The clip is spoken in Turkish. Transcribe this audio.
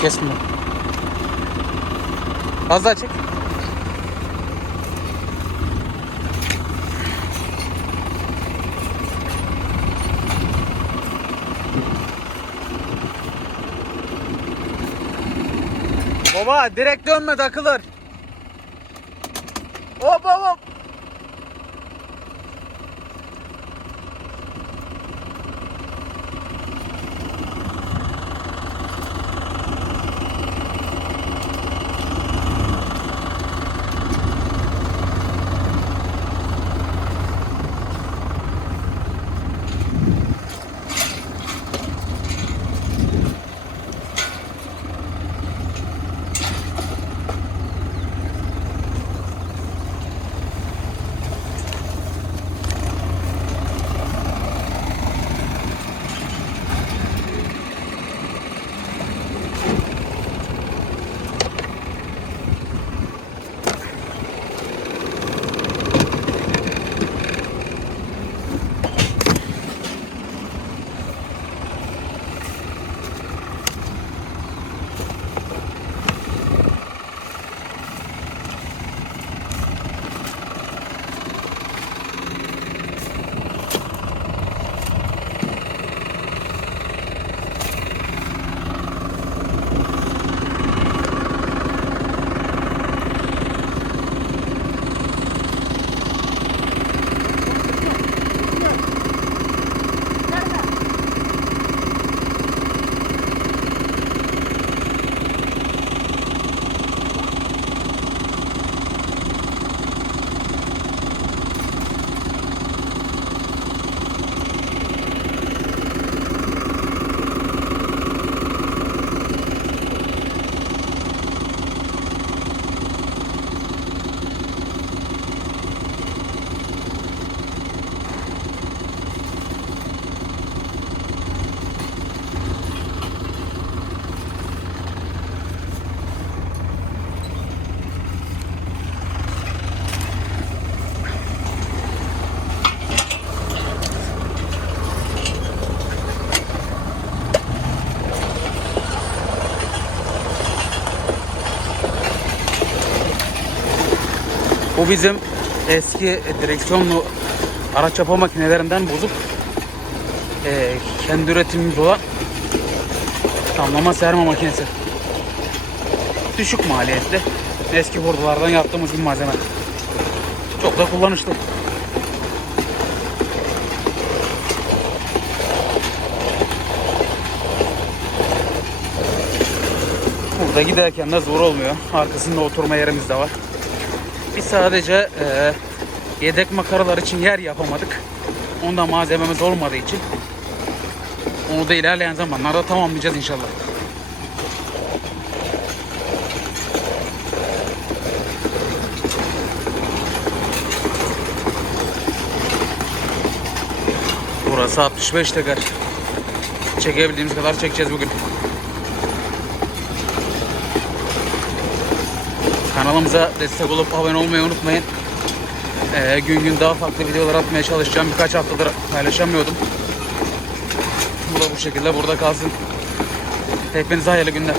Kesme. Az daha çek. Baba direkt dönme, takılır. Hop hop hop. Bu bizim eski direksiyonlu araç yapma makinelerinden bozuk. Kendi üretimimiz olan tamlama serme makinesi. Düşük maliyetli. Eski hurdalardan yaptığımız bir malzeme. Çok da kullanışlı. Burada giderken de zor olmuyor. Arkasında oturma yerimiz de var. Biz sadece yedek makaralar için yer yapamadık. Onda malzememiz olmadığı için. Onu da ilerleyen zamanlarda tamamlayacağız inşallah. Burası 65 teker. Çekebildiğimiz kadar çekeceğiz bugün. Kanalımıza destek olup abone olmayı unutmayın. Gün gün daha farklı videolar atmaya çalışacağım. Birkaç haftadır paylaşamıyordum. Bu da bu şekilde burada kalsın. Hepinize hayırlı günler.